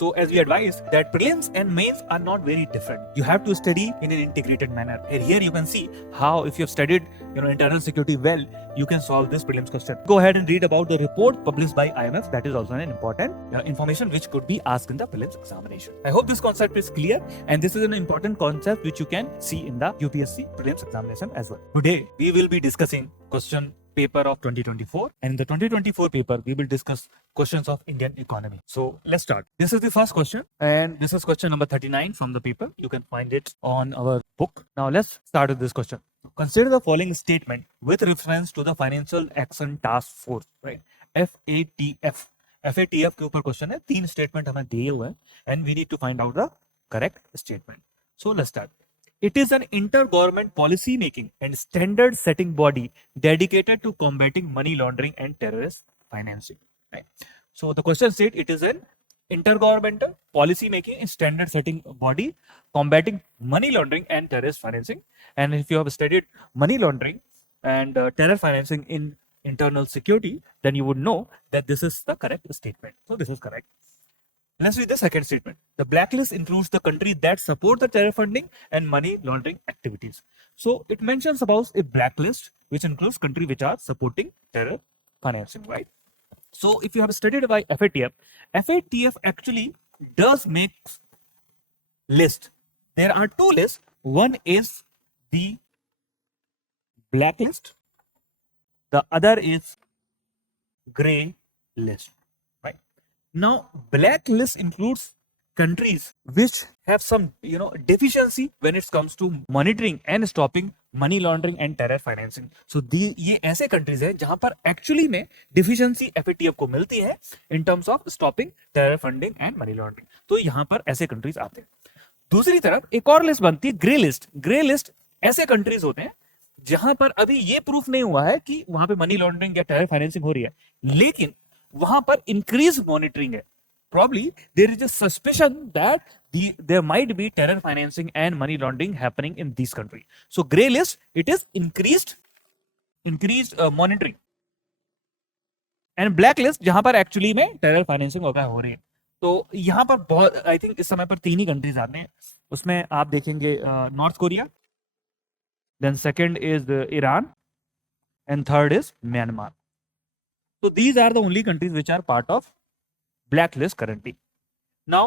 So as we advised that prelims and mains are not very different. You have to study in an integrated manner. And here you can see how if you have studied internal security well, you can solve this prelims question. Go ahead and read about the report published by IMF. That is also an important information which could be asked in the prelims examination. I hope this concept is clear, and this is an important concept which you can see in the UPSC prelims examination as well. Today we will be discussing question paper of 2024, and in the 2024 paper we will discuss questions of Indian economy. So let's start. This is the first question, and this is question number 39 from the paper. You can find it on our book. Now let's start with this question. Consider the following statement with reference to the Financial Action Task Force, right? FATF. FATF के ऊपर question है, 3 statement हमें दिए हुए हैं, and we need to find out the correct statement. So let's start. It is an inter-government policy making and standard setting body dedicated to combating money laundering and terrorist financing. Right? So the question said it is an intergovernmental policy making and standard setting body combating money laundering and terrorist financing. And if you have studied money laundering and terror financing in internal security, then you would know that this is the correct statement. So this is correct. Let's read the second statement. The blacklist includes the countries that support the terror funding and money laundering activities. So it mentions about a blacklist which includes countries which are supporting terror financing, right? So if you have studied by FATF, FATF actually does make list. There are 2 lists. One is the blacklist. The other is gray list. Now, blacklist includes countries which have some, deficiency when it comes to monitoring and stopping money laundering and terror financing. So, ये ऐसे countries हैं जहां पर actually में deficiency FATF को मिलती है in terms of stopping terror funding and money laundering. तो यहाँ पर ऐसे countries आते हैं. दूसरी तरफ एक और लिस्ट बनती है ग्रे लिस्ट. ग्रे लिस्ट ऐसे countries होते हैं जहां पर अभी ये प्रूफ नहीं हुआ है कि वहां पे मनी लॉन्ड्रिंग या टेरर फाइनेंसिंग हो रही है, लेकिन वहां पर इंक्रीज मॉनिटरिंग है. Probably there is a suspicion that there might be terror financing and money laundering happening in this country. So gray list, it is increased monitoring. And black list जहां पर actually में terror financing हो रही है. तो यहां पर बहुत आई थिंक इस समय पर 3 ही कंट्रीज आते हैं. उसमें आप देखेंगे North Korea, then second is Iran, and third is Myanmar. So these are the only countries which are part of blacklist currently. Now,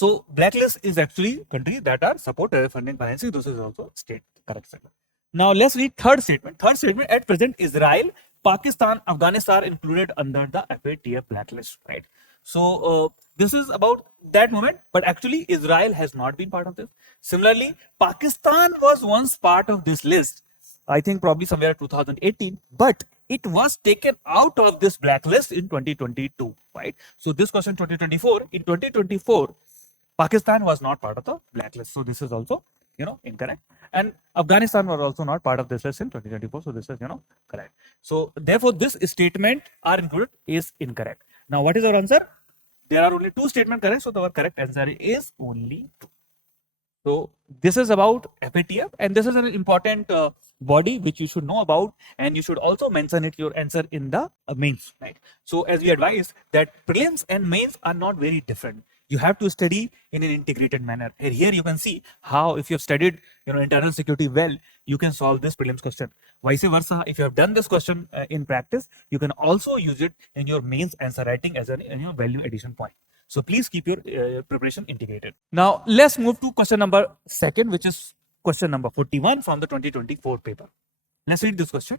so blacklist is actually countries that are support terror funding financing. This is also state correct statement. Now let's read third statement. Third statement, at present Israel, Pakistan, Afghanistan included under the FATF blacklist, right? So this is about that moment, but actually Israel has not been part of this. Similarly, Pakistan was once part of this list, I think probably somewhere 2018, but it was taken out of this blacklist in 2022, right? So this question 2024, in 2024, Pakistan was not part of the blacklist. So this is also, incorrect. And Afghanistan was also not part of this list in 2024. So this is, correct. So therefore, this statement are included is incorrect. Now, what is our answer? There are only 2 statements correct. So our correct answer is only 2. So this is about FATF, and this is an important body which you should know about, and you should also mention it your answer in the mains, right? So as we advised that prelims and mains are not very different. You have to study in an integrated manner. And here you can see how if you have studied internal security well, you can solve this prelims question. Vice versa, if you have done this question in practice, you can also use it in your mains answer writing as a value addition point. So please keep your preparation integrated. Now let's move to question number 2, which is question number 41 from the 2024 paper. Let's read this question.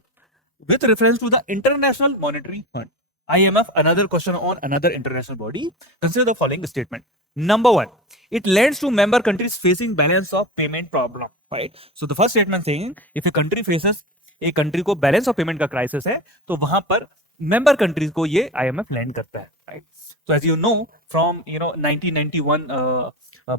With reference to the International Monetary Fund, IMF, another question on another international body, consider the following statement. Number 1, it lends to member countries facing balance of payment problem, right? So the first statement saying if a country faces एक country को balance of payment का crisis है तो वहां पर member countries को ये IMF land करता है, right? So as you know from 1991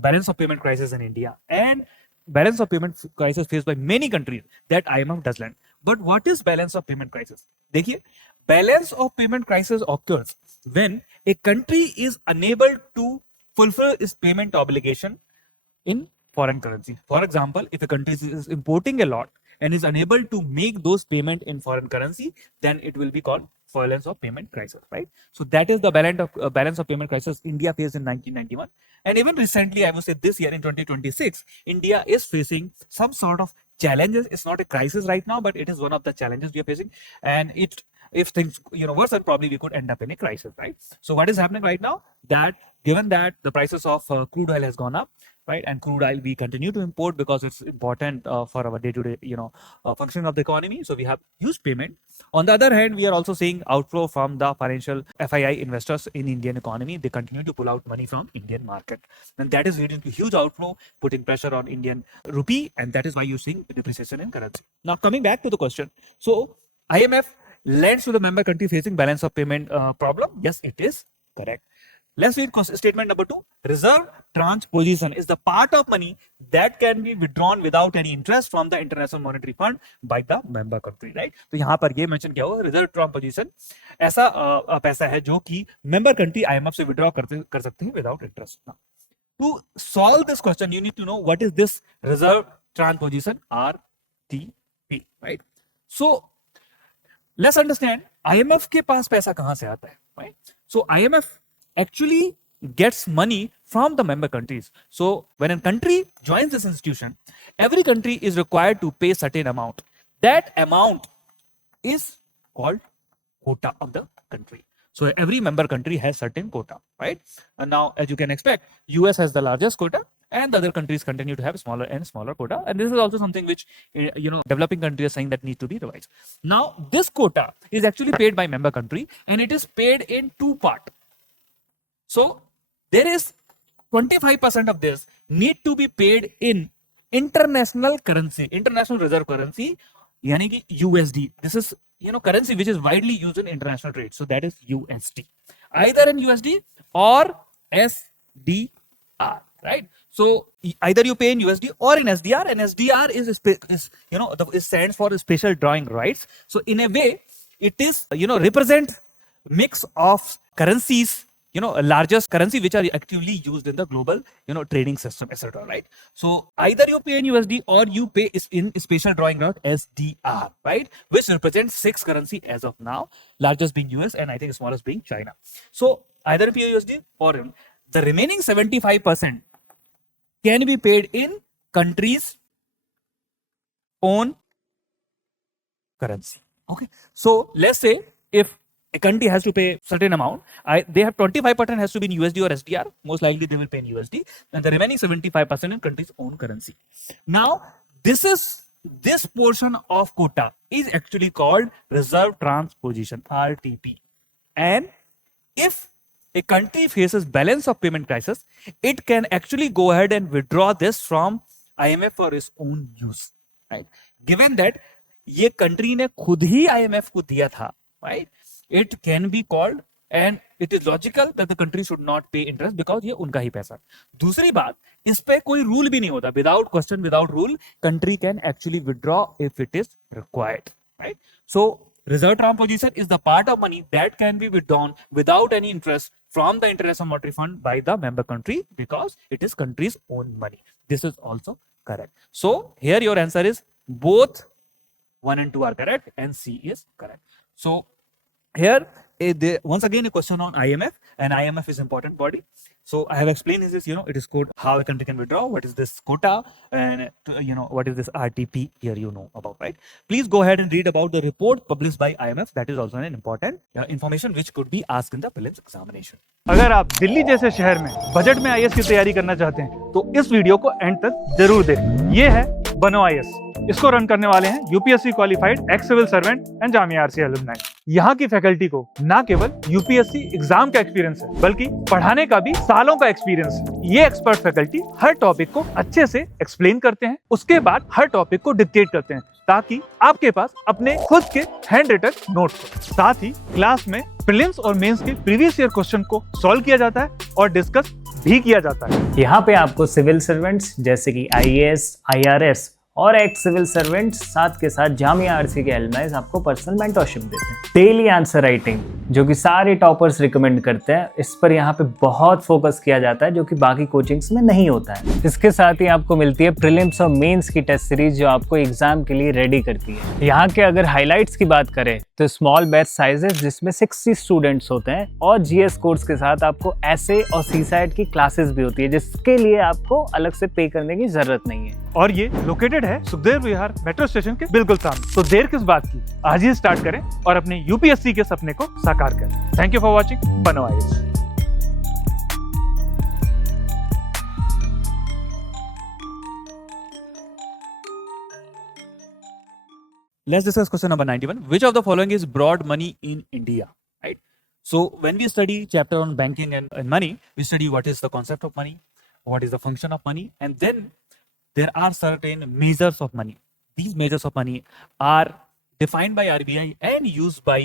balance of payment crisis in India and balance of payment crisis faced by many countries that IMF does lend. But what is balance of payment crisis? देखिए, balance of payment crisis occurs when a country is unable to fulfill its payment obligation in foreign currency. For example, if a country is importing a lot and is unable to make those payment in foreign currency, then it will be called violence of payment crisis, right? So that is the balance of payment crisis India faced in 1991, and even recently, I would say this year in 2026, India is facing some sort of challenges. It's not a crisis right now, but it is one of the challenges we are facing, and if things worsen, probably we could end up in a crisis, right? So what is happening right now, that given that the prices of crude oil has gone up, right, and crude oil we continue to import because it's important for our day-to-day functioning of the economy, so we have huge payment. On the other hand, we are also seeing outflow from the financial FII investors in Indian economy. They continue to pull out money from Indian market, and that is leading to huge outflow, putting pressure on Indian rupee, and that is why you're seeing depreciation in currency. Now coming back to the question, so IMF lends to the member country facing balance of payment problem. Yes, it is correct. Let's read statement number 2. Reserve transposition is the part of money that can be withdrawn without any interest from the International Monetary Fund by the member country, right? तो यहाँ पर ये mention किया हुआ, reserve transposition ऐसा पैसा है जो कि मेंबर कंट्री IMF से विड्रॉ कर सकते हैं without interest. To solve this question, you need to know what is this reserve transposition, RTP, right? So let's understand IMF के पास पैसा कहाँ से आता है, right? So IMF actually gets money from the member countries. So when a country joins this institution, every country is required to pay certain amount. That amount is called quota of the country. So every member country has certain quota, right? And now, as you can expect, US has the largest quota, and the other countries continue to have smaller and smaller quota. And this is also something which developing countries are saying that needs to be revised. Now this quota is actually paid by member country, and it is paid in two parts. So there is 25% of this need to be paid in international currency, international reserve currency, yani ki USD. This is currency which is widely used in international trade. So that is USD, either in USD or SDR, right? So either you pay in USD or in SDR, and SDR is stands for special drawing rights. So in a way, it is represent mix of currencies, largest currency which are actively used in the global trading system, etc., right? So either you pay in USD or you pay in special drawing right, SDR, right, which represents 6 currency as of now, largest being US and I think smallest being China. So either you pay USD or in the remaining 75% can be paid in countries' own currency. Okay, so let's say if a country has to pay certain amount, they have 25% has to be in USD or SDR. Most likely they will pay in USD, and the remaining 75% in country's own currency. Now this portion of quota is actually called reserve transposition, RTP. And if a country faces balance of payment crisis, it can actually go ahead and withdraw this from IMF for its own use, right? Given that ये country ने खुद ही IMF को दिया था, right? It can be called, and it is logical that the country should not pay interest because ये उनका ही पैसा. दूसरी बात, इस पे कोई रूल भी नहीं होता. Without question, without rule, country can actually withdraw if it is required, right? So reserve transposition is the part of money that can be withdrawn without any interest from the International Monetary Fund by the member country because it is country's own money. This is also correct. So here your answer is both 1 and 2 are correct and C is correct. So here once again a question on IMF, and IMF is important body. So I have explained this, it is called how a country can withdraw, what is this quota, and what is this RTP here about, right? Please go ahead and read about the report published by IMF. That is also an important information which could be asked in the prelims examination. अगर आप दिल्ली जैसे शहर में budget में IAS की तैयारी करना चाहते हैं तो इस वीडियो को एंड तक जरूर देखें. ये है बनो IAS. इसको रन करने वाले हैं UPSC qualified ex civil servant and Jamia RC alumni. यहाँ की फैकल्टी को ना केवल यूपीएससी एग्जाम का एक्सपीरियंस है बल्कि पढ़ाने का भी सालों का एक्सपीरियंस है. ये एक्सपर्ट फैकल्टी हर टॉपिक को अच्छे से एक्सप्लेन करते हैं, उसके बाद हर टॉपिक को डिक्टेट करते हैं ताकि आपके पास अपने खुद के हैंड रिटन नोट्स हो. साथ ही क्लास में प्रीलिम्स और मेंस के प्रीवियस ईयर क्वेश्चन को सॉल्व किया जाता है और डिस्कस भी किया जाता है. यहाँ पे आपको सिविल सर्वेंट्स जैसे कि IAS, IRS और एक्स सिविल सर्वेंट साथ के साथ जामिया आरसी के एलमनाइज आपको पर्सनल मेंटरशिप देते हैं। डेली आंसर राइटिंग जो कि सारे टॉपर्स रिकमेंड करते हैं, इस पर यहाँ पे बहुत फोकस किया जाता है जो कि बाकी कोचिंग्स में नहीं होता है। इसके साथ ही आपको मिलती है प्रीलिम्स और मेंस की टेस्ट सीरीज जो आपको एग्जाम के लिए रेडी करती है। यहाँ के अगर हाईलाइट्स की बात करें तो स्मॉल बैच साइजेस जिसमें 60 स्टूडेंट्स होते हैं और जीएस कोर्स के साथ आपको एसए और सीसाइट की क्लासेस भी होती है जिसके लिए आपको अलग से पे करने की जरूरत नहीं है। और ये लोकेटेड है सुखदेव विहार मेट्रो स्टेशन के बिल्कुल सामने। तो देर किस बात की, आज ही स्टार्ट करें और अपने यूपीएससी के सपने को साकार करें। थैंक यू फॉर वॉचिंग बनो IAS. Let's discuss question number 91. Which of the following is broad money in India? Right. So when we study chapter on banking and money, we study what is the concept of money, what is the function of money, and then there are certain measures of money. These measures of money are defined by RBI and used by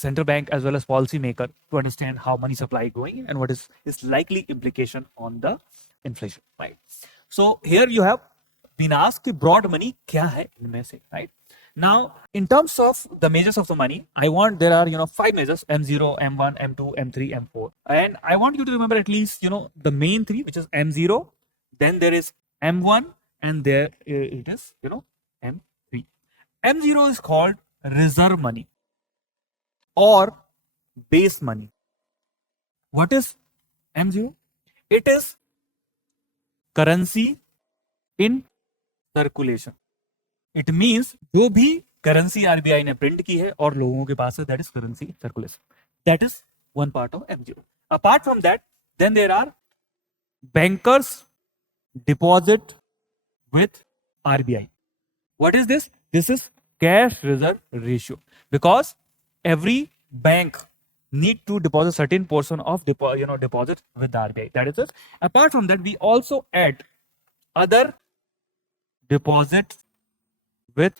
central bank as well as policy maker to understand how money supply going and what is its likely implication on the inflation. Right. So here you have been asked कि broad money क्या है इनमें से, right? Now, in terms of the measures of the money, I want there are 5 measures: M0, M1, M2, M3, M4, and I want you to remember at least the main 3, which is M0, then there is M1, and there it is M3. M0 is called reserve money or base money. What is M0? It is currency in circulation. It means जो भी currency RBI ने print की है और लोगों के पास है, that is currency circulation. That is one part of M0. Apart from that, then there are bankers deposit with RBI. What is this? This is cash reserve ratio, because every bank need to deposit certain portion of deposit with the RBI. That is it. Apart from that, we also add other deposits with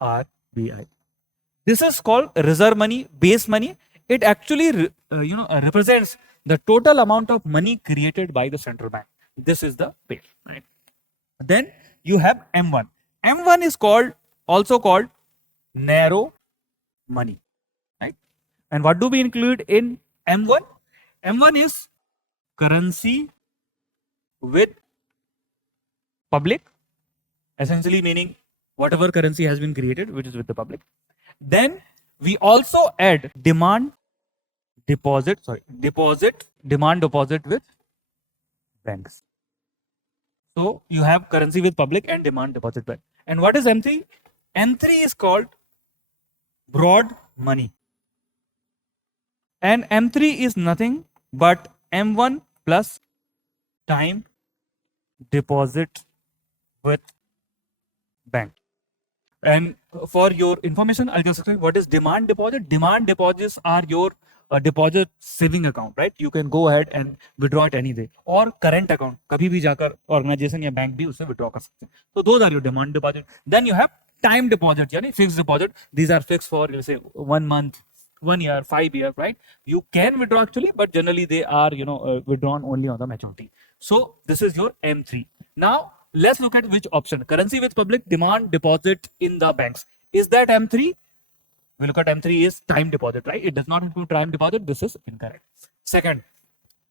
RBI. This is called reserve money, base money. It actually represents the total amount of money created by the central bank. This is the base, right? Then you have M1. M1 is also called narrow money, right? And what do we include in M1? M1 is currency with public, essentially meaning whatever currency has been created, which is with the public. Then we also add demand deposit with banks. So you have currency with public and demand deposit bank. And what is M3? M3 is called broad money. And M3 is nothing but M1 plus time deposit with bank. And for your information, I'll just explain what is demand deposit. Demand deposits are your deposit saving account, right? You can go ahead and withdraw it any day. Or current account, कभी भी जाकर organization या bank भी उससे withdraw कर सकते हैं. So those are your demand deposit. Then you have time deposit, यानी fixed deposit. These are fixed for say 1 month, 1 year, 5 years, right? You can withdraw actually, but generally they are withdrawn only on the maturity. So this is your M3. Now let's look at which option. Currency with public, demand deposit in the banks. Is that M3? We look at M3 is time deposit, right? It does not include time deposit. This is incorrect. Second,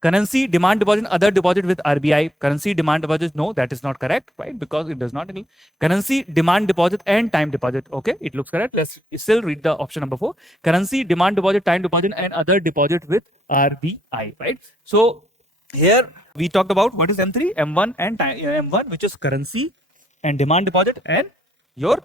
currency demand deposit, other deposit with RBI. Currency demand deposit, no, that is not correct, right? Because it does not include currency demand deposit and time deposit. Okay, it looks correct. Let's still read the option number 4. Currency demand deposit, time deposit, and other deposit with RBI, right? So here we talked about what is M3, M1, and M1, which is currency and demand deposit, and your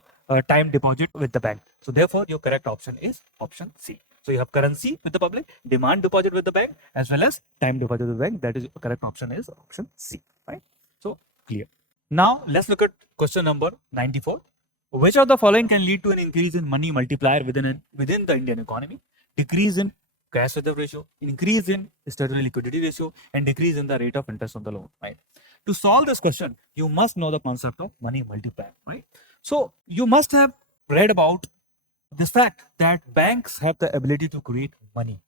time deposit with the bank. So therefore, your correct option is option C. So you have currency with the public, demand deposit with the bank, as well as time deposit with the bank. That is correct option is option C. Right? So clear. Now let's look at question number 94. Which of the following can lead to an increase in money multiplier within the Indian economy? Decrease in cash reserve ratio, increase in statutory liquidity ratio, and decrease in the rate of interest on the loan, right? To solve this question, you must know the concept of money multiplier, right? So you must have read about this fact that banks have the ability to create money.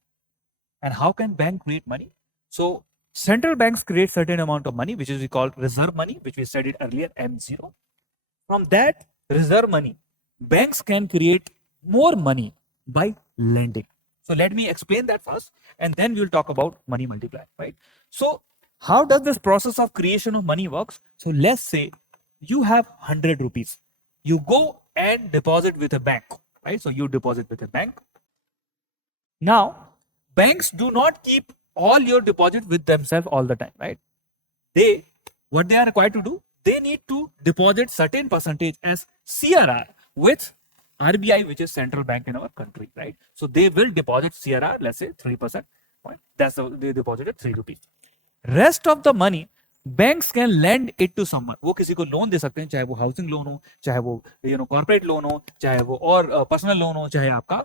And how can bank create money? So central banks create certain amount of money, which is we call reserve money, which we studied earlier, M0. From that reserve money, banks can create more money by lending. So let me explain that first, and then we'll talk about money multiplier, right? So how does this process of creation of money works? So let's say you have 100 rupees. You go and deposit with a bank, right? So you deposit with a bank. Now, banks do not keep all your deposit with themselves all the time, right? What they are required to do, they need to deposit certain percentage as CRR with RBI, which is central bank in our country, right? So they will deposit CRR, let's say 3%. Right? That's how they deposited 3 rupees. Rest of the money banks can lend it to someone. वो किसी को loan दे सकते हैं, चाहे वो housing loan हो, चाहे वो कॉर्पोरेट लोन हो, चाहे वो और पर्सनल लोन हो, चाहे आपका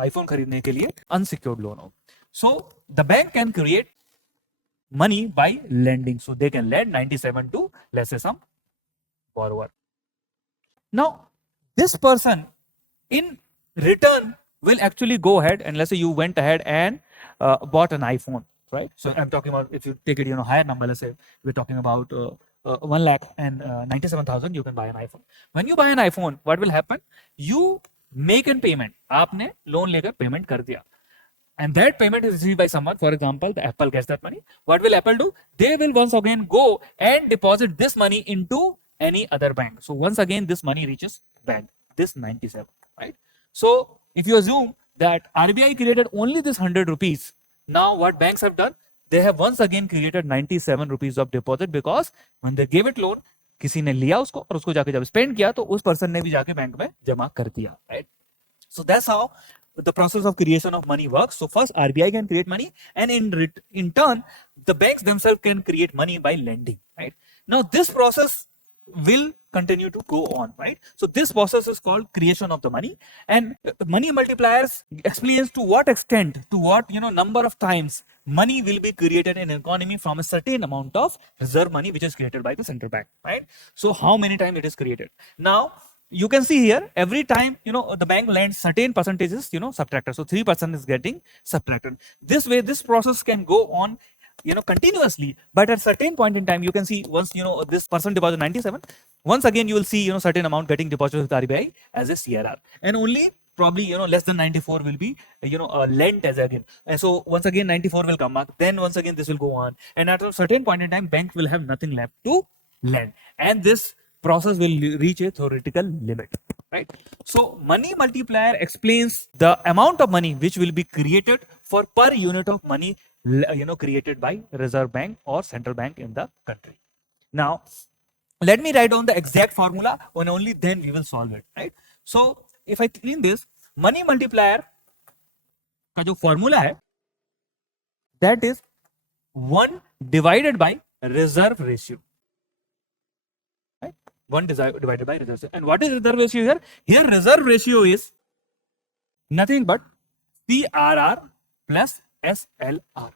आईफोन खरीदने के लिए अनसिक्योर्ड लोन हो. So the bank can create money by lending. So they can lend 97 to, let's say, some borrower. Now this person in return will actually go ahead and, let's say you went ahead and bought an iPhone, right? So I'm talking about, if you take it higher number, let's say we're talking about 1,97,000, you can buy an iPhone. When you buy an iPhone, what will happen? You make a payment. आपने loan लेकर payment कर दिया, and that payment is received by someone. For example, the Apple gets that money. What will Apple do? They will once again go and deposit this money into any other bank. So once again, this money reaches bank, this 97, right? So if you assume that RBI created only this 100 rupees, now what banks have done? They have once again created 97 rupees of deposit, because when they gave it loan, किसी ने लिया उसको और उसको जाके जब spend किया तो उस पर्सन ने भी जाके बैंक में जमा कर दिया, right? So that's how the process of creation of money works. So first RBI can create money, and in turn the banks themselves can create money by lending, right? Now this process will continue to go on, right? So this process is called creation of the money, and money multipliers explains to what extent, to what number of times money will be created in an economy from a certain amount of reserve money which is created by the central bank, right? So how many times it is created. Now you can see here, every time the bank lends, certain percentages subtracted, so 3% is getting subtracted. This way this process can go on continuously, but at certain point in time you can see, once this person deposit 97, once again you will see certain amount getting deposited with RBI as a CRR, and only probably less than 94 will be lent as again, and so once again 94 will come back, then once again this will go on, and at a certain point in time bank will have nothing left to lend, and this process will reach a theoretical limit, right? So money multiplier explains the amount of money which will be created for per unit of money created by Reserve Bank or central bank in the country. Now let me write down the exact formula, and only then we will solve it, right? So if I clean this, money multiplier का जो formula है, that is 1 divided by reserve ratio, right? 1 divided by reserve ratio. And what is reserve ratio here? Here reserve ratio is nothing but CRR plus SLR.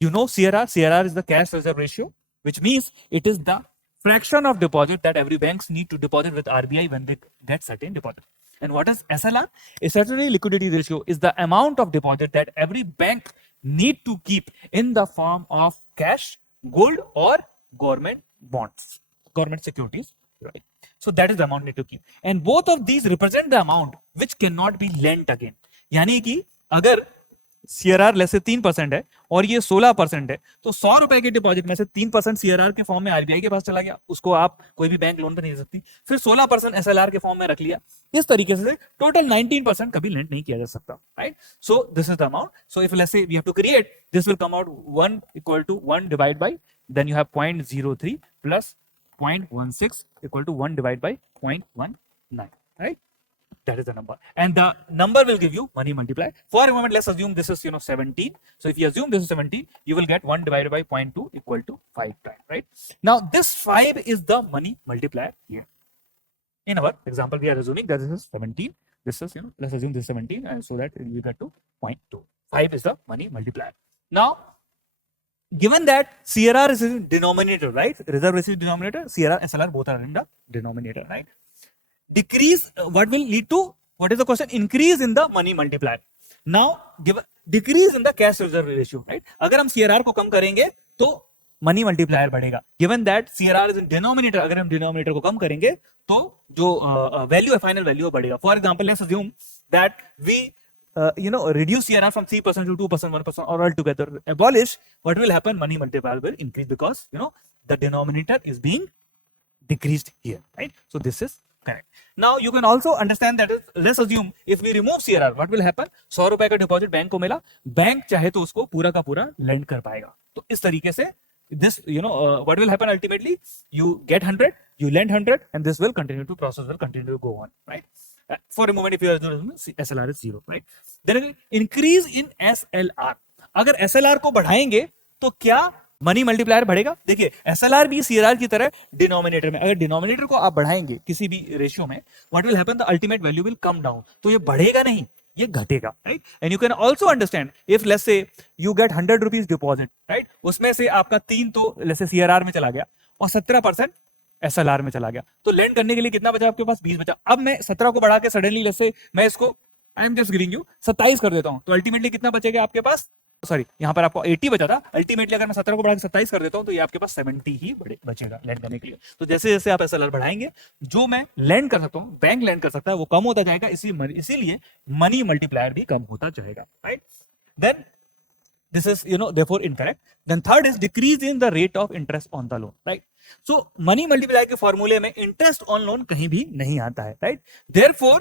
You know CRR is the cash reserve ratio, which means it is the fraction of deposit that every banks need to deposit with RBI when they get certain deposit. And what is SLR? A statutory liquidity ratio is the amount of deposit that every bank need to keep in the form of cash, gold, or government bonds, government securities, right? So that is the amount need to keep, and both of these represent the amount which cannot be lent again. यानी कि अगर CRR less से 3% है और ये 16% है, तो 100 रुपए के डिपॉजिट में से 3% CRR के फॉर्म में RBI के पास चला गया, उसको आप कोई भी बैंक लोन पे नहीं दे सकती, फिर 16% SLR के फॉर्म में रख लिया, इस तरीके से टोटल 19% कभी लेंड नहीं किया जा सकता, right? So this is the amount. So if let's say we have to create, this will come out 1 equal to 1 divide by, then you have 0.03 plus 0.16 equal to 1 divide by 0.19, right? That is the number, and the number will give you money multiplier. For a moment, let's assume this is 17. So if you assume this is 17, you will get 1 divided by 0.2 equal to 5 times, right? Now this 5 is the money multiplier here. In our example, we are assuming that this is 17. This is let's assume this is 17, and so that we get to 0.2. 5 is the money multiplier. Now, given that CRR is in denominator, right? Reserve ratio is denominator. CRR, SLR both are in the denominator, right? Decrease, what will lead to, what is the question? Increase in the money multiplier. Now give decrease in the cash reserve ratio, right? अगर हम CRR को कम करेंगे तो money multiplier बढ़ेगा। Given that CRR is in denominator, अगर हम denominator को कम करेंगे तो जो वैल्यू है, फाइनल वैल्यू बढ़ेगा। For example let's assume that we reduce CRR from 3% to 2%, 1% or altogether abolish, what will happen? Money multiplier will increase because the denominator is being decreased here, right? So this is correct. Now you can also understand that let's assume if we remove CRR, what will happen? 100 रुपए का deposit bank को मिला, bank चाहे तो उसको पूरा का पूरा लेंड कर पाएगा। तो इस तरीके से this what will happen ultimately? You get 100, you lend 100, and this will continue to process, will continue to go on, right? For a moment, if you are SLR is 0, right? Then increase in SLR. अगर SLR को बढ़ाएंगे तो क्या money multiplier बढ़ेगा? देखिए SLR भी CRR की तरह डिनोमिनेटर में, अगर डिनोमिनेटर को आप बढ़ाएंगे किसी भी रेशियो में, what will happen? The ultimate value will come down. तो ये बढ़ेगा नहीं, ये घटेगा, right? And you can also understand if let's से you get 100 rupees deposit, right? उसमें से आपका 3 तो लेट्स से CRR में चला गया और 17% SLR में चला गया, तो लैंड करने के लिए कितना बचा आपके पास? 20 बचा। अब मैं 17 को बढ़ा के सडनली लेट्स से मैं इसको I am just giving you 27 कर देता हूं, तो अल्टीमेटली कितना बचेगा आपके पास? सॉरी, यहां पर आपको 80 बचा था, अल्टीमेटली अगर मैं 17 को बढ़ा के 27 कर देता हूं तो ये आपके पास 70 ही बचेगा लैंड करने के लिए। तो जैसे जैसे आप SLR बढ़ाएंगे, जो मैं लैंड कर सकता हूं, बैंक लैंड कर सकता है, वो कम होता जाएगा, इसीलिए मनी मल्टीप्लायर भी कम होता जाएगा, right? Then this is therefore incorrect. Then third is decrease in the rate of interest on the loan, right? So money multiplier के फॉर्मूले में interest on loan कहीं भी नहीं आता है, right? Therefore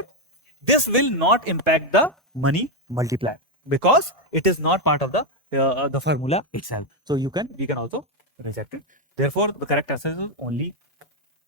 this will not impact the money multiplier because it is not part of the formula itself. So we can also reject it. Therefore the correct answer is only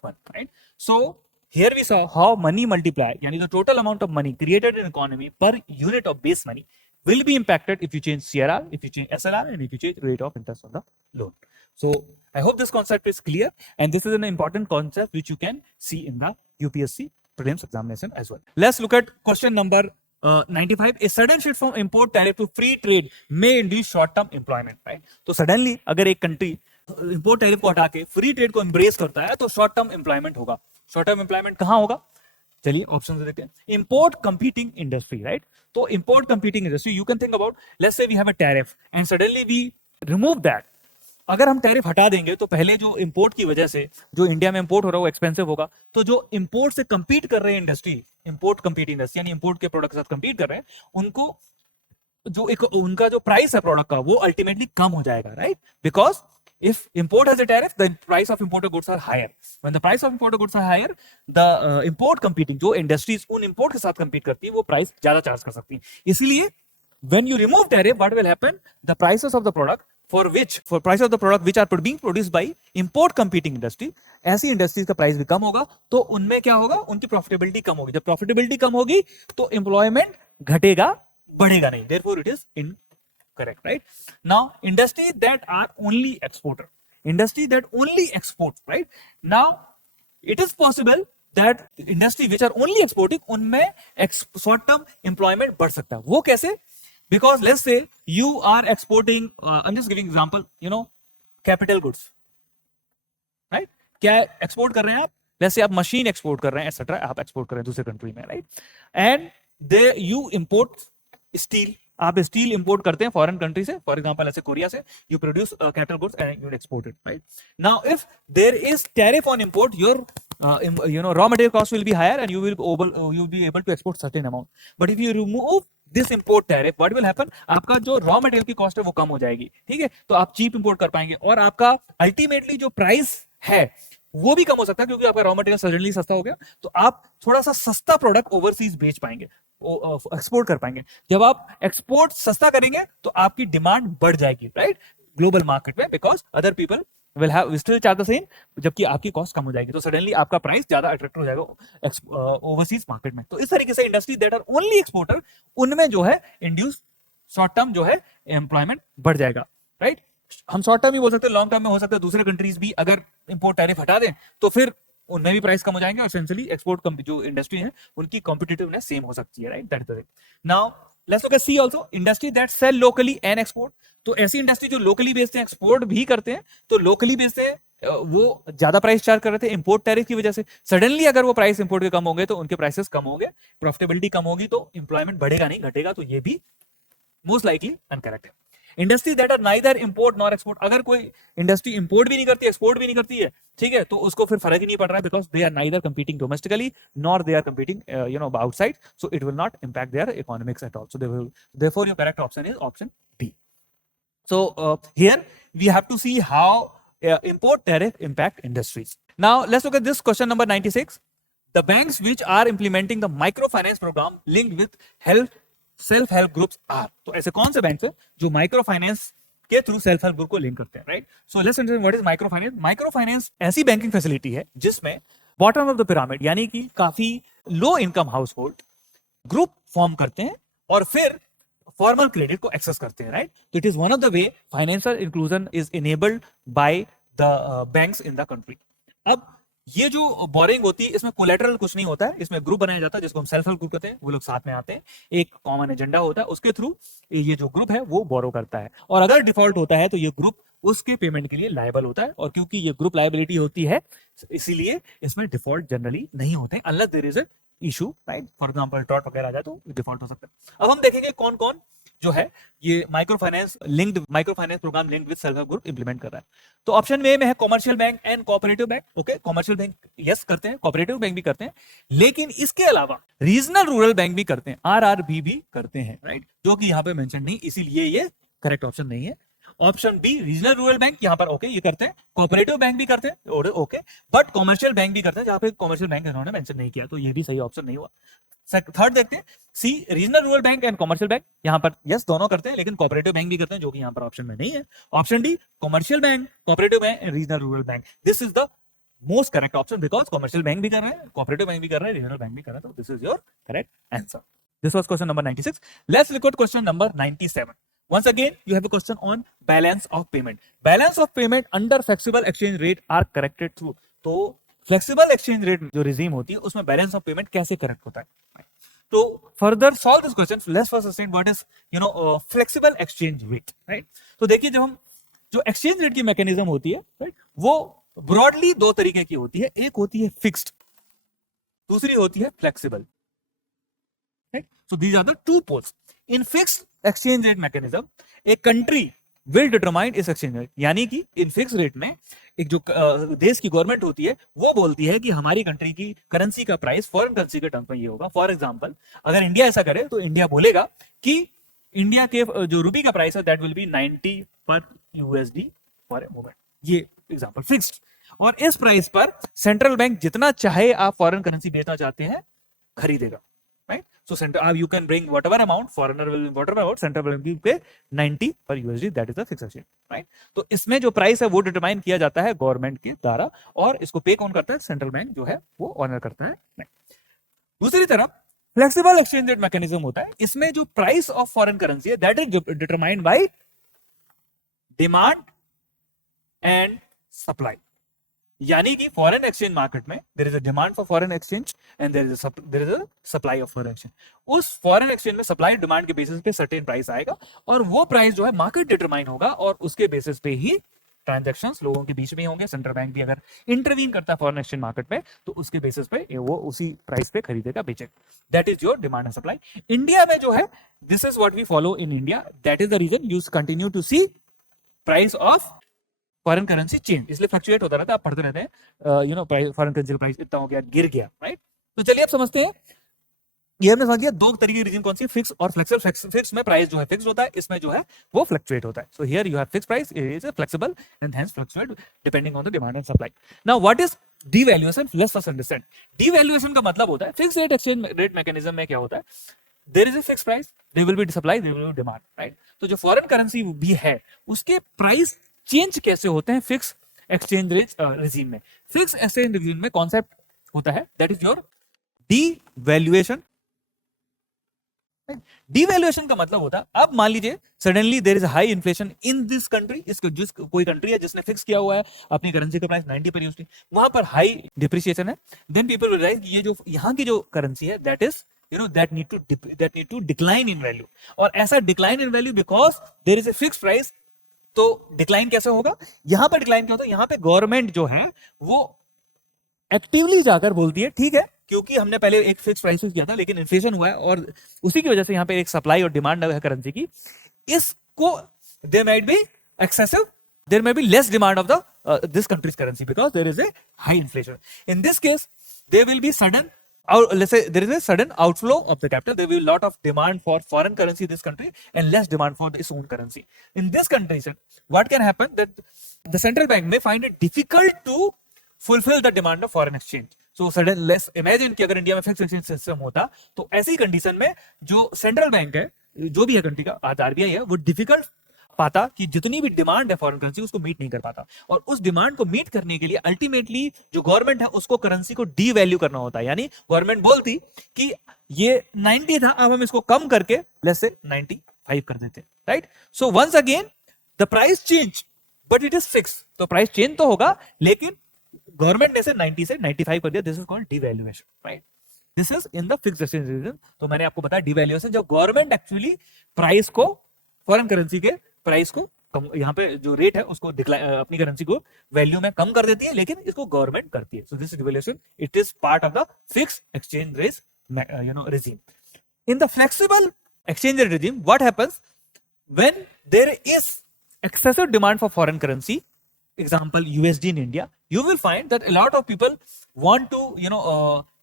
one, right? So here we saw how money multiplier, yani the total amount of money created in economy per unit of base money will be impacted if you change CRR, if you change SLR, and if you change rate of interest on the loan. So I hope this concept is clear, and this is an important concept which you can see in the UPSC prelims examination as well. Let's look at question number 95. A sudden shift from import tariff to free trade may induce short-term employment, right? तो suddenly अगर एक country import tariff को हटा के free trade को embrace करता है तो short-term employment होगा। short-term employment कहाँ होगा? चलिए ऑप्शन से देखते हैं। Import competing industry, right? तो import competing industry, you can think about let's say we have a tariff and suddenly we remove that. अगर हम टैरिफ हटा देंगे तो पहले जो इंपोर्ट की वजह से जो इंडिया में इंपोर्ट हो रहा है वो एक्सपेंसिव होगा, तो जो इंपोर्ट से कंपीट कर रहे हैं इंडस्ट्री, इंपोर्ट कंपीटिंग इंडस्ट्री यानी इंपोर्ट के प्रोडक्ट के साथ कंपीट कर रहे हैं, उनको जो एक उनका जो प्राइस है प्रोडक्ट का वो अल्टीमेटली कम हो जाएगा, right? Because if import has a tariff, the price of imported goods are higher. When the price of imported goods are higher, the import competing जो industries उन import के साथ compete करती है वो price ज्यादा charge कर सकती है। इसीलिए when you remove tariff, what will happen? The prices of the product for price of the product which are being produced by import competing industry, ऐसी industries का price भी कम होगा, तो उनमें क्या होगा? उनकी profitability कम होगी। जब profitability कम होगी तो employment घटेगा, बढ़ेगा नहीं। Therefore it is correct, right? Now industries that are only exporter, industry that only export, right? Now it is possible that industry which are only exporting, उनमें short term employment बढ़ सकता है। वो कैसे? Because let's say you are exporting, I'm just giving example, capital goods, right? क्या export कर रहे हैं आप? Let's say आप machine export कर रहे हैं, etc. आप export कर रहे हैं दूसरे country में, right? And there you import steel, आप स्टील इंपोर्ट करते हैं फॉरेन कंट्री से, फॉर एग्जांपल ऐसे कोरिया से, you produce capital goods and you export it, right? Now if there is tariff on import, your raw material cost will be higher and you will be able to export certain amount, but if you remove this import tariff, what will happen? आपका जो raw material की cost है वो कम हो जाएगी, ठीक है? तो आप चीप इंपोर्ट कर पाएंगे और आपका अल्टीमेटली जो प्राइस है वो भी कम हो सकता है क्योंकि आपका रॉ मटेरियल सडनली सस्ता हो गया, तो आप थोड़ा सा सस्ता प्रोडक्ट ओवरसीज बेच पाएंगे, एक्सपोर्ट कर पाएंगे। जब आप एक्सपोर्ट सस्ता करेंगे तो आपकी डिमांड बढ़ जाएगी, राइट? ग्लोबल मार्केट में, because other people will still charge the same, जबकि आपकी कॉस्ट कम हो जाएगी, तो सडनली आपका प्राइस ज्यादा अट्रैक्टिव हो जाएगा ओवरसीज मार्केट में। तो इस तरीके से industry that are only exporter, उनमें जो है इंड्यूस शॉर्ट टर्म जो है एम्प्लॉयमेंट बढ़ जाएगा, राइट? हम शॉर्ट टर्म ही बोल सकते हैं, लॉन्ग टर्म में हो सकता है दूसरे कंट्रीज भी अगर इंपोर्ट टैरिफ हटा दें तो फिर उनमें भी प्राइस कम हो जाएंगे और एसेंशियली एक्सपोर्ट जो इंडस्ट्री है उनकी कॉम्पिटिटिवनेस सेम हो सकती है, right? That is the thing. Now let's look at C also, industry that sell locally and export. तो ऐसी इंडस्ट्री जो लोकली बेचते हैं, एक्सपोर्ट भी करते हैं, तो लोकली बेचते हैं वो ज्यादा प्राइस चार्ज कर रहे थे इंपोर्ट टैरिफ की वजह से, सडनली अगर वो प्राइस इंपोर्ट के कम होंगे तो उनके प्राइसेस कम होंगे, प्रॉफिटेबिलिटी कम होगी, तो इंप्लॉयमेंट बढ़ेगा नहीं घटेगा, तो ये भी मोस्ट लाइकली अनकरेक्ट है। Industry that are neither import nor export, अगर कोई इंडस्ट्री इंपोर्ट भी नहीं करती एक्सपोर्ट भी नहीं करती है, ठीक है, तो उसको फिर फर्क ही नहीं पड़ रहा है, because they are neither competing domestically nor they are competing outside, so it will not impact their economics at all, so therefore your correct option is option B. So here we have to see how import tariff impact industries. Now let's look at this question number 96. The banks which are implementing the microfinance program linked with self help groups are, तो ऐसे कौन से bank है जो micro finance के through self help group को link करते हैं, right? So let's understand what is micro finance. Micro finance ऐसी बैंकिंग फैसिलिटी है जिसमें बॉटम ऑफ द पिरामिड यानी कि काफी low income house hold group form करते हैं और फिर फॉर्मल क्रेडिट को एक्सेस करते हैं, राइट? तो it is one of the way financial inclusion is enabled by the banks in the country. अब ये जो बोरिंग होती है इसमें कोलेटरल कुछ नहीं होता है, इसमें ग्रुप बनाया जाता है जिसको हम सेल्फ हेल्प ग्रुप कहते हैं, वो लोग साथ में आते हैं, एक कॉमन एजेंडा होता है, उसके थ्रू ये जो ग्रुप है वो बोरो करता है, और अगर डिफॉल्ट होता है तो ये ग्रुप उसके पेमेंट के लिए लायबल होता है, और क्योंकि ये ग्रुप लायबिलिटी होती है इसीलिए इसमें डिफॉल्ट जनरली नहीं होते unless there is a issue, right? For example टॉट वगैरह आ जाए तो डिफॉल्ट हो सकता है. अब हम देखेंगे कौन कौन जो है ये micro finance program linked with self help group implement कर रहा है. तो ऑप्शन ए में है commercial bank and cooperative bank. Okay, commercial bank yes करते हैं, कोऑपरेटिव बैंक भी करते हैं, लेकिन इसके अलावा रीजनल रूरल बैंक भी करते हैं, आरआरबी भी करते हैं, राइट? जो कि यहाँ पे मेंशन नहीं, इसीलिए ये करेक्ट ऑप्शन नहीं है. Option B regional rural bank यहाँ पर ओके ये करते हैं, कोऑपरेटिव बैंक भी करते हैं और ओके, बट कॉमर्शियल बैंक भी करते हैं, जहां पे कॉमर्शियल बैंक इन्होंने मेंशन नहीं किया, तो ये भी सही ऑप्शन नहीं हुआ. थर्ड देखते हैं, C regional rural bank and commercial bank, यहाँ पर यस दोनों करते हैं, लेकिन कोऑपरेटिव बैंक भी करते हैं जो कि यहाँ पर ऑप्शन में नहीं है. Option D commercial bank, cooperative bank and regional rural bank, this is the most correct option because commercial bank भी कर रहे हैं, कोऑपरेटिव बैंक भी कर रहे हैं, रीजनल बैंक भी कर रहे हैं, तो this is your correct answer. This was question number 96. Let's look eight question number 97. Once again, you have a question on balance of payment. Balance of payment under flexible exchange rate are corrected through. तो flexible exchange rate जो regime होती है उसमें balance of payment कैसे correct होता है? तो further solve this question, let's first understand what is flexible exchange rate, right? तो देखिए जब हम जो exchange rate की mechanism होती है, right, वो broadly दो तरीके की होती है, एक होती है fixed, दूसरी होती है flexible. Right? So these are the two poles. In fixed exchange rate mechanism, a country will determine its exchange rate. यानी कि इन फिक्स रेट में एक जो देश की गवर्नमेंट होती है वो बोलती है कि हमारी कंट्री की करेंसी का प्राइस फॉरेन करेंसी के टर्म्स में ये होगा. फॉर एग्जांपल अगर इंडिया ऐसा करे तो इंडिया बोलेगा कि इंडिया के जो रूपी का प्राइस है दैट विल बी 90 पर यूएसडी फॉर ए मोमेंट. ये एग्जांपल फिक्स्ड, और इस प्राइस पर सेंट्रल बैंक जितना चाहे आप फॉरेन करेंसी बेचना चाहते हैं खरीदेगा, right? So you can bring whatever amount, foreigner will whatever amount, central bank will pay 90 per USD, that is the fixed exchange, right? तो इसमें जो प्राइस है वो डिटरमाइन किया जाता है गवर्नमेंट के द्वारा, और इसको पे कौन करता है? सेंट्रल बैंक जो है वो ऑनर करता है. दूसरी तरफ फ्लेक्सिबल एक्सचेंज रेट मैकेनिज्म होता है, इसमें जो प्राइस ऑफ फॉरेन करेंसी है that is determined by demand and supply. यानी कि फॉरेन एक्सचेंज मार्केट में there is a demand for foreign exchange and there is a supply of foreign exchange. उस foreign exchange में supply demand के basis पे certain price आएगा, और वो प्राइस जो है मार्केट डिटरमाइन होगा, और उसके बेसिस पे ही ट्रांजैक्शंस लोगों के बीच में होंगे. सेंट्रल बैंक भी अगर इंटरवीन करता है फॉरेन एक्सचेंज मार्केट में तो उसके बेसिस पे वो उसी प्राइस पे खरीदेगा बेचेगा. That is your demand and supply. India में जो है this is what we follow in India, that is the reason you continue to see price of foreign currency change, इसलिए फ्लक्चुएट होता रहता है. आप पढ़ते रहते हैं फॉरेन करेंसी प्राइस इतना हो गया, गिर गया, राइट? तो चलिए अब समझते हैं. ये हमने समझ गया दो तरीके की रीजन कौन सी, फिक्स और फ्लेक्सिबल. फिक्स में प्राइस जो है फिक्स होता है, इसमें जो है वो फ्लक्चुएट होता है. So here you have fix price, is flexible and hence fluctuate depending on the demand and supply. Now what is devaluation? Let's first understand. Devaluation का मतलब होता है fix rate exchange rate mechanism में क्या होता है, there is a fix price, there will be supply, there will be demand, right? तो जो फॉरेन करेंसी भी है उसके प्राइस चेंज कैसे होते हैं फिक्स एक्सचेंज रेट रिजीम में. फिक्स एक्सचेंज रिजीम में कॉन्सेप्ट होता है that is your devaluation. Devaluation का मतलब होता है, अब मान लीजिए suddenly there is high inflation in this country, जिस कोई कंट्री है जिसने फिक्स किया हुआ है अपनी करेंसी का प्राइस 90 पर यूएसडी, वहां पर हाई डिप्रिसिएशन है. देन पीपल विल रियलाइज ये जो यहाँ की जो करेंसी है that is that need to decline in value, और ऐसा decline in value because there is a fix price. तो डिक्लाइन कैसे होगा? यहां पर डिक्लाइन क्या होता है, यहां पे गवर्नमेंट जो है वो एक्टिवली जाकर बोलती है ठीक है क्योंकि हमने पहले एक फिक्स प्राइस किया था लेकिन इन्फ्लेशन हुआ है और उसी की वजह से यहाँ पे एक सप्लाई और डिमांड है करेंसी की, इसको there might be excessive, there may be less demand of the this country's currency because there is a high inflation. In this case, there will be sudden, let's say there is a sudden outflow of the capital. There will be a lot of demand for foreign currency in this country and less demand for its own currency. In this condition, what can happen that the central bank may find it difficult to fulfill the demand of foreign exchange. So sudden less, imagine कि अगर India में fix exchange system होता तो ऐसी condition में जो central bank है, जो भी है कंट्री का, आज आरबीआई है, वो डिफिकल्ट पाता कि जितनी भी डिमांड है फॉरेन करेंसी उसको मीट नहीं कर पाता, और उस डिमांड को मीट करने के लिए अल्टीमेटली जो गवर्नमेंट है उसको करेंसी को डी वैल्यू करना होता है. यानी गवर्नमेंट बोलती कि ये 90 था, अब हम इसको कम करके लेट्स से 95 कर देते, right. So once again the price change but it is fix. तो प्राइस चेंज तो होगा लेकिन गवर्नमेंट ने से 90 से 95 कर दिया. This is called devaluation, right. This is in the fixed exchange rate. तो मैंने आपको बताया डिवैल्यूएशन जब गवर्नमेंट एक्चुअली प्राइस को, फॉरेन करेंसी के प्राइस को कम, यहाँ पे जो रेट है उसको अपनी करेंसी को वैल्यू में कम कर देती है, लेकिन इसको गवर्नमेंट करती है. So this devaluation, it is part of the fixed exchange rate regime. In the flexible exchange rate regime, what happens when there is excessive demand for foreign currency, example USD in India, you will find that a lot of people want to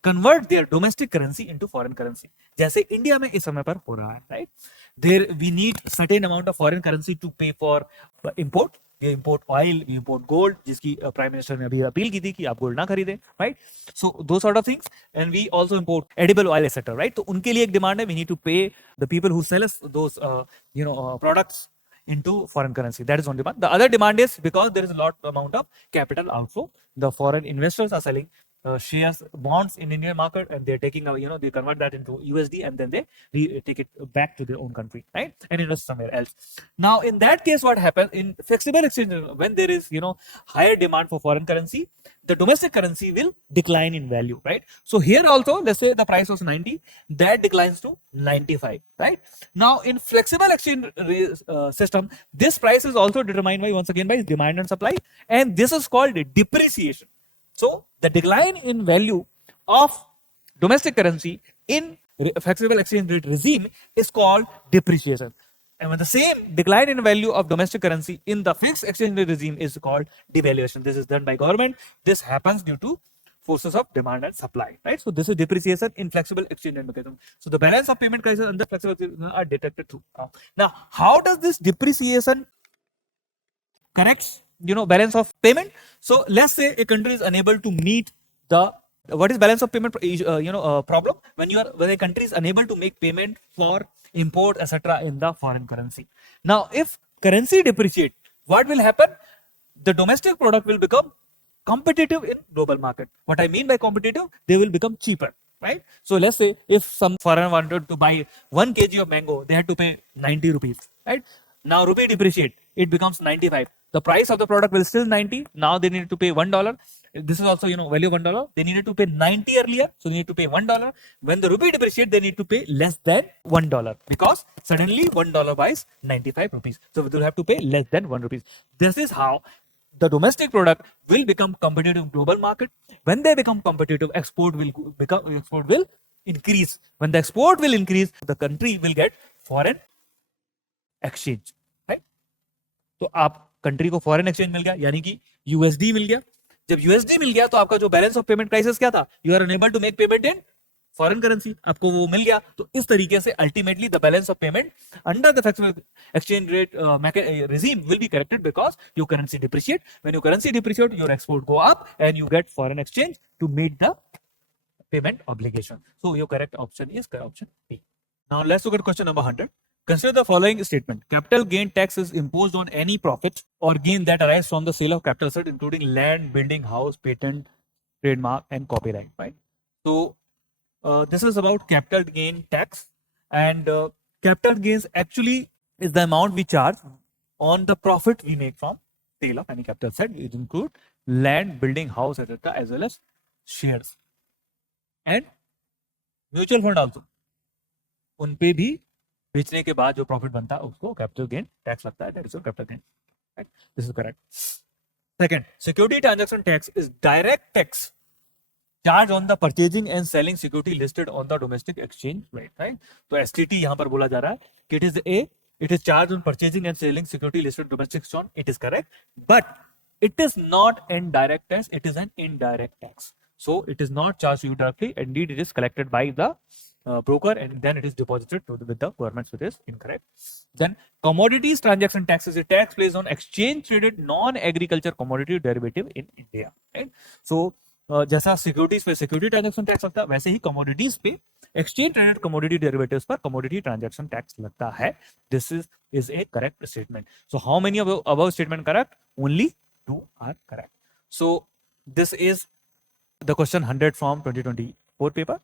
convert their domestic currency into foreign currency. जैसे India में इस समय पर हो रहा है, right? There we need certain amount of foreign currency to pay for import. We import oil, we import gold, जिसकी prime minister ने अभी अपील की थी कि आप गोल्ड ना खरीदें, right? So those sort of things, and we also import edible oil, etc. Right? तो उनके लिए एक डिमांड है, we need to pay the people who sell us those products into foreign currency. That is one demand. The other demand is because there is a lot amount of capital outflow. The foreign investors are selling shares, bonds in Indian market, and they're taking they convert that into USD and then they take it back to their own country, right, and invest somewhere else. Now in that case, what happens in flexible exchange, when there is higher demand for foreign currency, the domestic currency will decline in value, right? So here also, let's say the price was 90, that declines to 95, right? Now in flexible exchange system, this price is also determined by, once again, by demand and supply, and this is called depreciation. So the decline in value of domestic currency in flexible exchange rate regime is called depreciation. And when the same decline in value of domestic currency in the fixed exchange rate regime is called devaluation. This is done by government. This happens due to forces of demand and supply, right? So this is depreciation in flexible exchange rate mechanism. So the balance of payment crisis under flexible exchange are detected through. Now, how does this depreciation corrects balance of payment? So let's say a country is unable to meet the, what is balance of payment problem? When a country is unable to make payment for import, etc. in the foreign currency. Now if currency depreciate, what will happen? The domestic product will become competitive in global market. What I mean by competitive, they will become cheaper, right? So let's say if some foreigner wanted to buy 1 kg of mango, they had to pay 90 rupees, right? Now rupee depreciate, it becomes 95. The price of the product will still 90. Now they need to pay $1. This is also value of $1. They needed to pay 90 earlier, so they need to pay $1. When the rupee depreciate, they need to pay less than $1 because suddenly $1 buys 95 rupees. So they will have to pay less than 1 rupees. This is how the domestic product will become competitive in global market. When they become competitive, export will increase. When the export will increase, the country will get foreign exchange, right? तो आप country को foreign exchange मिल गया, यानी कि USD मिल गया. जब USD मिल गया तो आपका जो बैलेंस ऑफ पेमेंट क्राइसिस क्या था? You are unable to make payment in foreign currency, आपको वो मिल गया. तो इस तरीके से ultimately the balance of payment under the flexible exchange rate regime will be corrected because your currency depreciate. When your currency depreciate, your export go up and you get foreign exchange to meet the payment obligation. So your correct option is option B. Now let's look at question number 100. Consider the following statement. Capital gain tax is imposed on any profit or gain that arise from the sale of capital asset, including land, building, house, patent, trademark, and copyright, right? So this is about capital gain tax, and capital gains actually is the amount we charge on the profit we make from sale of any capital asset. It include land, building, house, etc., as well as shares and mutual fund also. उन पे भी बेचने के बाद जो profit बनता है उसको कैपिटल गेन टैक्स लगता है. That is capital gain. This is correct. Second, security transaction tax is direct tax charge on the purchasing and selling security listed on the domestic exchange rate, right? तो STT यहां पर बोला जा रहा है कि it is a it is charged on purchasing and selling security listed domestic stock. It is correct, but it is not indirect tax. It is an indirect tax. So it is not charged to you directly. Indeed, it is collected by the broker and then it is deposited with the government. So it is incorrect. Then commodities transaction tax is a tax placed on exchange traded non-agriculture commodity derivative in India. Right? So जैसा securities पे security transaction tax लगता है वैसे ही commodities पे exchange traded commodity derivatives पर commodity transaction tax लगता है. This is a correct statement. So how many above statement correct? Only 2 are correct. So this is the question 100 from 2024 paper.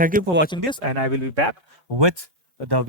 Thank you for watching this and I will be back with the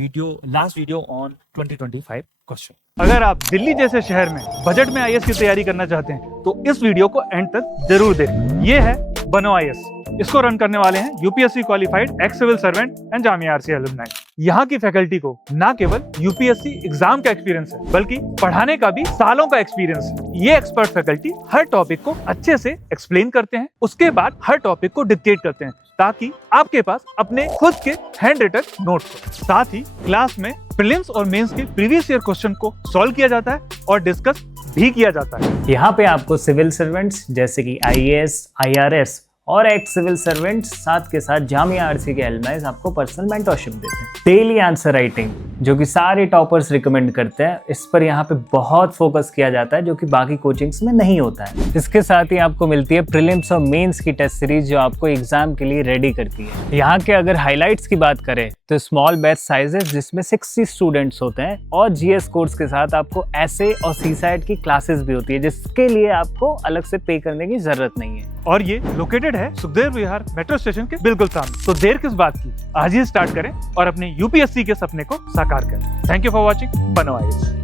last video on 2025 question. अगर आप दिल्ली जैसे शहर में budget में IAS की तैयारी करना चाहते हैं तो इस वीडियो को एंड तक जरूर देखें. ये है बनो आईएएस. इसको रन करने वाले हैं UPSC qualified ex civil servant and Jamia RCA alumni. यहाँ की फैकल्टी को ना केवल यूपीएससी एग्जाम का एक्सपीरियंस है बल्कि पढ़ाने का भी सालों का एक्सपीरियंस है. ये एक्सपर्ट फैकल्टी हर टॉपिक को अच्छे से एक्सप्लेन करते हैं, उसके बाद हर टॉपिक को डिक्टेट करते हैं ताकि आपके पास अपने खुद के हैंड रिटन नोट्स हो. साथ ही क्लास में प्रीलिम्स और मेंस के प्रीवियस ईयर क्वेश्चन को सॉल्व किया जाता है और डिस्कस भी किया जाता है. यहाँ पे आपको सिविल सर्वेंट्स जैसे कि आईएएस, आईआरएस और एक्स सिविल सर्वेंट्स साथ के साथ जामिया आरसी के एलुमनाई आपको पर्सनल मेंटरशिप देते हैं. डेली आंसर राइटिंग जो कि सारे टॉपर्स रिकमेंड करते हैं, इस पर यहाँ पे बहुत फोकस किया जाता है जो कि बाकी कोचिंग्स में नहीं होता है. इसके साथ ही आपको मिलती है प्रीलिम्स और मेंस की टेस्ट सीरीज जो आपको एग्जाम के लिए रेडी करती है. यहाँ के अगर हाईलाइट्स की बात करें तो स्मॉल बैच साइजेस जिसमें 60 स्टूडेंट्स होते हैं और जीएस कोर्स के साथ आपको एसए और सीसाइट की क्लासेस भी होती है जिसके लिए आपको अलग से पे करने की जरूरत नहीं है. और ये लोकेटेड है सुखदेव विहार मेट्रो स्टेशन के बिल्कुल सामने. तो देर किस बात की, आज ही स्टार्ट करें और अपने यूपीएससी के सपने को साकार करें. थैंक यू फॉर वॉचिंग बनो आईएएस.